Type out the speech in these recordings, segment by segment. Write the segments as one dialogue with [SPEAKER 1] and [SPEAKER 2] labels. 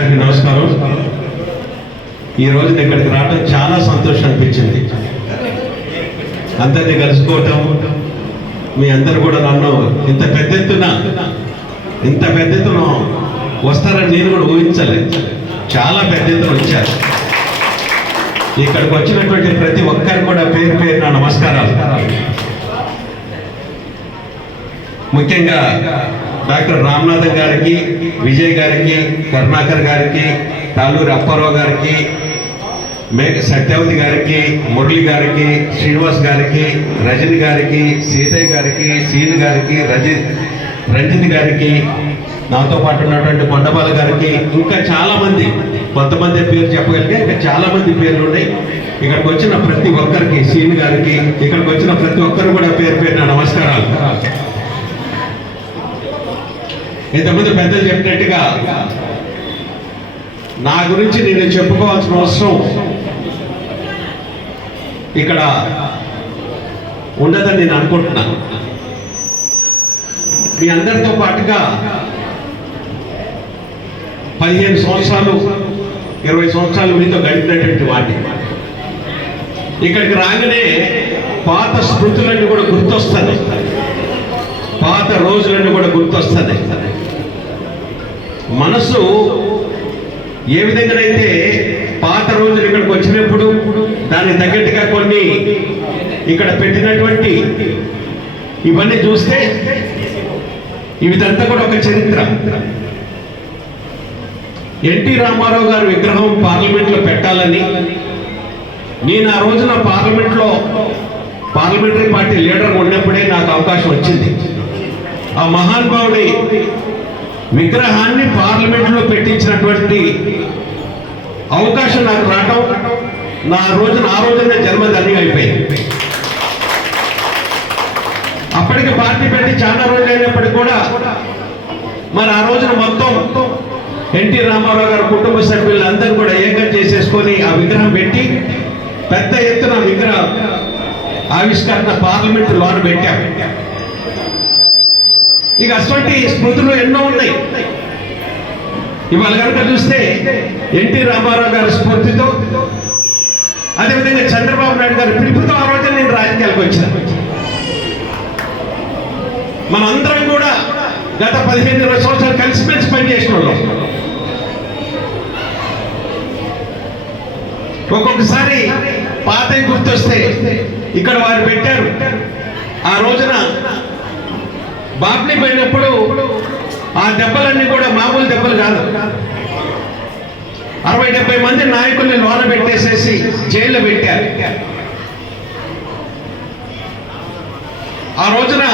[SPEAKER 1] అందరికీ నమస్కారం. ఈ రోజు ఇక్కడికి రావడం చాలా సంతోషం అనిపించింది. అందరినీ కలుసుకోవటం మీ అందరు కూడా నన్ను ఇంత పెద్ద ఎత్తున ఇంత పెద్ద ఎత్తున వస్తారని నేను కూడా ఊహించలేదు. చాలా పెద్ద ఎత్తున వచ్చారు. ఇక్కడికి వచ్చినటువంటి ప్రతి ఒక్కరు కూడా పేరు పేరు నా నమస్కారాలు. ముఖ్యంగా డాక్టర్ రామ్నాథన్ గారికి విజయ్ గారికి కరుణాకర్ గారికి తాలూరి అప్పారావు గారికి మేక సత్యావతి గారికి మురళి గారికి శ్రీనివాస్ గారికి రజని గారికి సీతయ్య గారికి సీన్ గారికి రజి రంజిత్ గారికి నాతో పాటు ఉన్నటువంటి కొండబాల గారికి ఇంకా చాలామంది కొంతమంది పేరు చెప్పగలిగే ఇంకా చాలామంది పేర్లు ఉన్నాయి. ఇక్కడికి వచ్చిన ప్రతి ఒక్కరికి సీన్ గారికి ఇక్కడికి వచ్చిన ప్రతి ఒక్కరు కూడా పేరు పేరు నమస్కారాలు. ఇంతకుముందు పెద్దలు చెప్పినట్టుగా నా గురించి నేను చెప్పుకోవాల్సిన అవసరం ఇక్కడ ఉండదని నేను అనుకుంటున్నాను మీ అందరితో పాటుగా పదిహేను సంవత్సరాలు ఇరవై సంవత్సరాలు మీతో గడిపినటువంటి వాటి ఇక్కడికి రాగానే పాత స్మృతులన్నీ కూడా గుర్తొస్తుంది పాత రోజులన్నీ కూడా గుర్తొస్తుంది మనసు ఏ విధంగానైతే పాత రోజులు ఇక్కడికి వచ్చినప్పుడు దానికి తగ్గట్టుగా కొన్ని ఇక్కడ పెట్టినటువంటి ఇవన్నీ చూస్తే ఇవిదంతా కూడా ఒక చరిత్ర. ఎన్టీ రామారావు గారి విగ్రహం పార్లమెంట్లో పెట్టాలని నేను ఆ రోజున పార్లమెంట్లో పార్లమెంటరీ పార్టీ లీడర్ ఉన్నప్పుడే నాకు అవకాశం వచ్చింది. ఆ మహానుభావుడి విగ్రహాన్ని పార్లమెంట్లో పెట్టించినటువంటి అవకాశం నాకు రావటం నా రోజున ఆ రోజున జన్మధన్యం అయిపోయింది. అప్పటికి పార్టీ పెట్టి చాలా రోజులు అయినప్పటికీ కూడా మరి ఆ రోజున మొత్తం ఎన్టీ రామారావు గారు కుటుంబ సభ్యులందరూ కూడా ఏకం చేసేసుకొని ఆ విగ్రహం పెట్టి పెద్ద ఎత్తున విగ్రహ ఆవిష్కరణ పార్లమెంట్ లోన పెట్టాం. ఇక అటువంటి స్మృతులు ఎన్నో ఉన్నాయి. ఇవాళ కనుక చూస్తే ఎన్టీ రామారావు గారి స్ఫూర్తితో అదేవిధంగా చంద్రబాబు నాయుడు గారి పిలుపుతో ఆ రోజు నేను రాజకీయాలకు వచ్చిన. మనందరం కూడా గత పదిహేను ఇరవై సంవత్సరాలు కలిసిమెలిసి పనిచేసిన వాళ్ళం. ఒక్కొక్కసారి పాత గుర్తొస్తే ఇక్కడ వారు పెట్టారు. ఆ రోజున బాప్లీ పోయినప్పుడు ఆ దెబ్బలన్నీ కూడా మామూలు దెబ్బలు కాదు. అరవై డెబ్బై మంది నాయకుల్ని లోన పెట్టేసేసి జైల్లో పెట్టారు. ఆ రోజున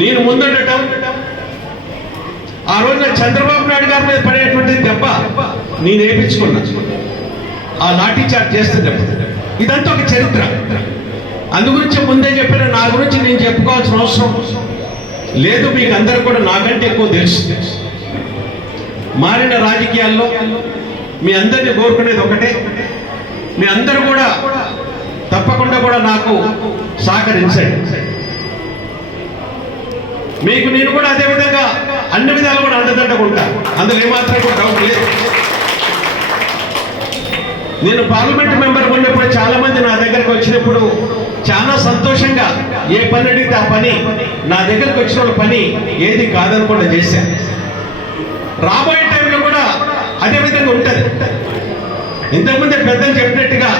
[SPEAKER 1] నేను ముందుండటం ఆ రోజున చంద్రబాబు నాయుడు గారి మీద పడేటువంటి దెబ్బ నేను వేయించుకున్నా ఆ లాఠీ చార్జ్ చేస్తున్నప్పుడు. ఇదంతా ఒక చరిత్ర. అందు గురించి ముందే చెప్పిన నా గురించి నేను చెప్పుకోవాల్సిన అవసరం. లేదు మీకు అందరూ కూడా నాకంటే ఎక్కువ తెలుసు. మారిన రాజకీయాల్లో మీ అందరిని కోరుకునేది ఒకటే. మీ అందరూ కూడా తప్పకుండా కూడా నాకు సహకరించండి. మీకు నేను కూడా అదే విధంగా అన్ని విధాలు కూడా అండదండకుంటా. అందులో ఏమాత్రం కూడా డౌట్ లేదు. నేను పార్లమెంట్ మెంబర్ ఉన్నప్పుడు చాలా మంది నా దగ్గరకు వచ్చినప్పుడు చాలా సంతోషంగా ఏ పని అడిగితే ఆ పని నా దగ్గరకు వచ్చిన వాళ్ళ పని ఏది కాదనకుండా చేశాను రాబోయే టైంలో కూడా అదే విధంగా ఉంటుంది. ఇంతకుముందే పెద్దలు చెప్పినట్టుగా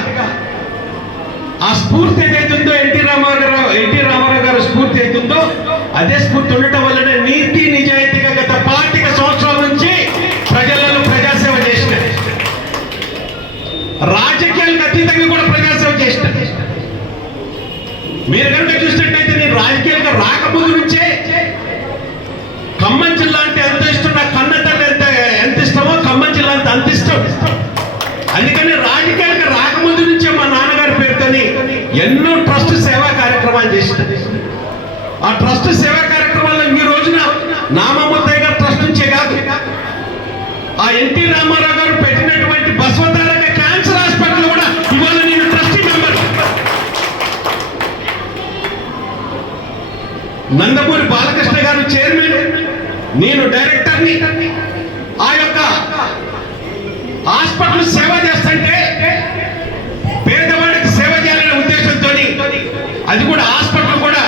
[SPEAKER 1] ఆ స్ఫూర్తి ఏదైతే ఉందో ఎన్టీ రామారావు ఎన్టీ రామారావు గారు స్ఫూర్తి ఏదైతుందో అదే స్ఫూర్తి ఉండటం వల్లనే నీతి మీరు కనుక చూసినట్టయితే నేను రాజకీయాలకు రాకముందు నుంచే ఖమ్మం జిల్లా అంటే ఎంత ఇష్టం? నాకు కన్న తల్లి ఎంత ఎంత ఇష్టమో ఖమ్మం జిల్లా అంత అంత ఇష్టం. అందుకని రాజకీయాలకు రాకముందు నుంచే మా నాన్నగారి పేరుతోని ఎన్నో ట్రస్ట్ సేవా కార్యక్రమాలు చేసిన. ఆ ట్రస్ట్ సేవా కార్యక్రమాల్లో ఈ రోజున నామముద్దయ్య గారు ట్రస్ట్ నుంచే కాదు. ఆ ఎన్టీ రామారావు నందమూరి బాలకృష్ణ గారు చైర్మన్ నేను డైరెక్టర్ని. ఆ యొక్క హాస్పిటల్ సేవ చేస్తుంటే పేదవాడికి సేవ చేయాలనే ఉద్దేశంతో అది కూడా హాస్పిటల్ కూడా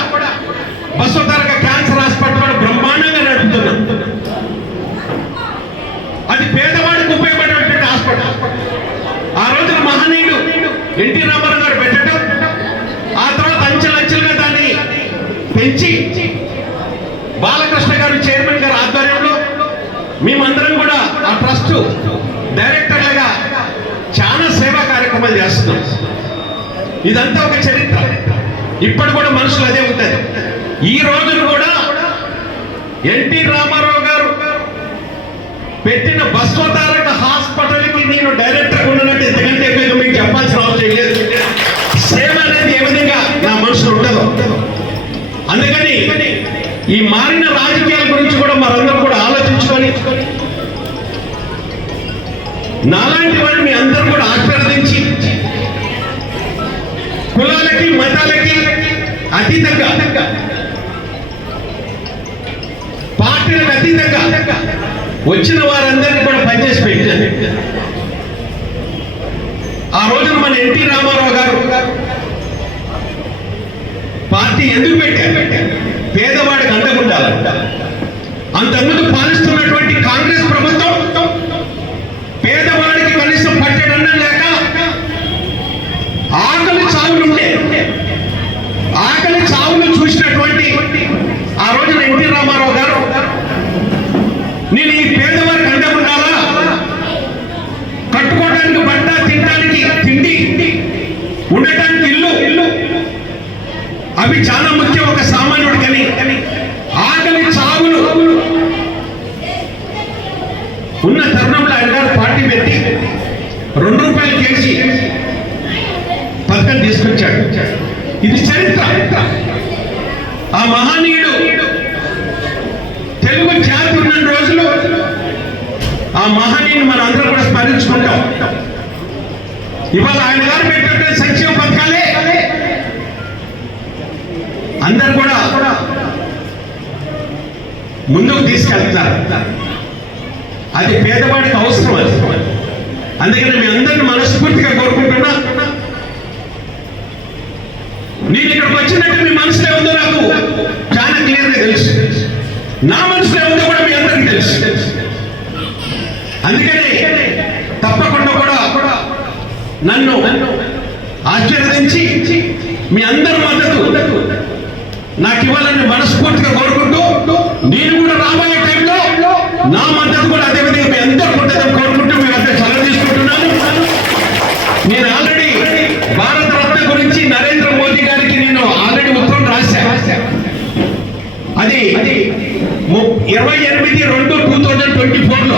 [SPEAKER 1] బసవతారక క్యాన్సర్ హాస్పిటల్ కూడా బ్రహ్మాండంగా నడుపుతున్నాం. అది పేదవాడికి ఉపయోగపడేటువంటి హాస్పిటల్. ఆ రోజున మహనీయుడు ఎన్టీ రామారావు గారు చైర్మన్ గారి ఆధ్వర్యంలో మేమందరం కూడా ఆ ట్రస్ట్ డైరెక్టర్లుగా చాలా సేవా కార్యక్రమాలు చేస్తున్నాం. ఇదంతా ఒక చరిత్ర. ఇప్పుడు కూడా మనుషులు అదే ఉంటుంది ఈ రోజున కూడా ఎన్టీ రామారావు గారు పెట్టిన బస్వతారక హాస్పిటల్కి నేను డైరెక్టర్ ఉన్నట్టు ఎందుకంటే ఎక్కువ మీకు చెప్పాల్సిన అవసరం లేదు. సేవ అనేది ఏ విధంగా నా మనసులో ఉండదు. అందుకని ఈ మారిన రాజకీయ మనందరం కూడా ఆలోచించుకొని నాలాంటి వాడిని మీ అందరూ కూడా ఆశీర్వదించి కులాలకి మతాలకి అతీతంగా పార్టీలకు అతీతంగా వచ్చిన వారందరినీ కూడా పనిచేసి పెట్టారు. ఆ రోజున మన ఎన్టీ రామారావు గారు పార్టీ ఎందుకు పెట్టారు? పేదవాడికి అండగుండాలంట అంతకుముందు పాలిస్తున్నటువంటి కాంగ్రెస్ ప్రభుత్వం పథకం తీసుకొచ్చాడు. ఇది చరిత్ర. ఆ మహనీయుడు తెలుగు జాతి ఉన్న రోజులు ఆ మహనీయుని మన అందరం కూడా స్మరించుకుంటాం. ఇవాళ ఆయన గారు పెట్టినటువంటి సంక్షేమ పథకాలే అందరు కూడా ముందుకు తీసుకెళ్తారు అది పేదవాడికి అవసరం అది. అందుకని మీ అందరిని మనస్ఫూర్తిగా కోరుకుంటున్నా నేను ఇక్కడికి వచ్చినట్టు మీ మనసులో ఉందో నాకు చాలా క్లియర్గా తెలుసు. నా మనసులో ఉందో కూడా మీ అందరికీ తెలుసు. అందుకనే తప్పకుండా కూడా నన్ను ఆశీర్వదించి మీ అందరి మద్దతు నాకు ఇవ్వాలని మనస్ఫూర్తిగా కోరుకుంటున్నాను. అది ము- ఇరవై ఎనిమిది రెండు టూ థౌజండ్ ట్వంటీ ఫోర్లో.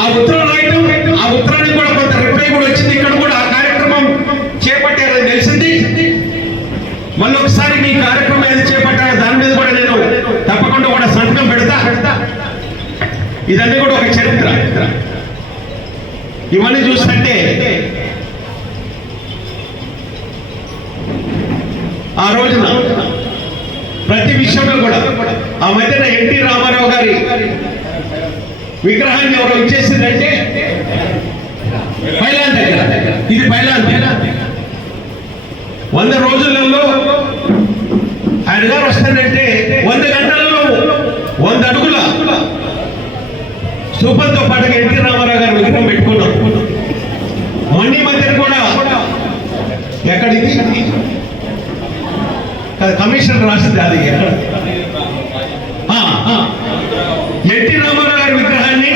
[SPEAKER 1] ఆ ఉత్తరం రాయటం ఆ ఉత్తరాన్ని కూడా కొంత రిప్లై కూడా వచ్చింది. ఇక్కడ కూడా ఆ కార్యక్రమం చేపట్టారని తెలిసింది. మళ్ళీ ఒకసారి మీ కార్యక్రమం ఏది చేపట్టారో దాని మీద కూడా నేను తప్పకుండా కూడా సంతకం పెడతా. ఇదన్నీ కూడా ఒక చరిత్ర. ఇవన్నీ చూస్తుంటే ఆ రోజున విషయంలో కూడా. ఆ మధ్యన ఎన్టీ రామారావు గారి విగ్రహాన్ని ఎవరో ఇచ్చేసిందంటే బైలాన్ దగ్గర. ఇది బైలాన్ వంద రోజులలో ఆయన గారు వస్తానంటే వంద గంటలలో వంద అడుగుల సూపర్తో పాటుగా ఎన్టీ రామారావు గారు విగ్రహం పెట్టుకున్నాం. మొన్న మధ్యన కూడా ఎక్కడికి? కమిషన్ రాసింది అది. ఆ, ఎన్టీ రామారావు గారి విగ్రహాన్ని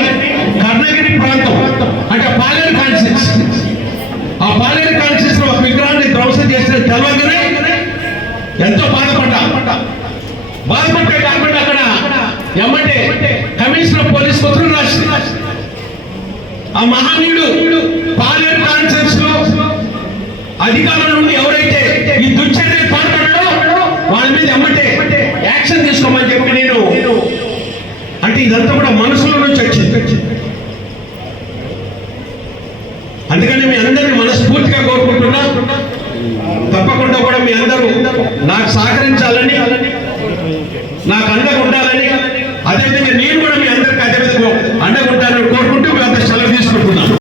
[SPEAKER 1] కర్ణగిరి ప్రాంతం అంటే పాలేరు కాన్స్టిట్యూన్స్. ఆ పాలేరు కాన్స్టిట్యూన్స్లో ఒక విగ్రహాన్ని ధ్వంసం చేసిన తెలవగానే ఎంతో బాధపడ్డా. బాధపడ్డా కాకుండా అక్కడ ఎమ్మంటే కమిషనర్ పోలీస్ ఉత్తరం రాసి ఆ మహనీయుడు పాలేరు కాన్స్టిట్యూన్స్లో అధికారుల నుండి ఎవరైతే ఈ దుర్చర్య చేసుకోమని చెప్పి నేను అంటే ఇదంతా కూడా మనసులో నుంచి వచ్చింది. అందుకని మీ అందరినీ మనస్ఫూర్తిగా కోరుకుంటున్నా. తప్పకుండా కూడా మీ అందరూ నాకు సహకరించాలని నాకు అండగా ఉండాలని అదేవిధంగా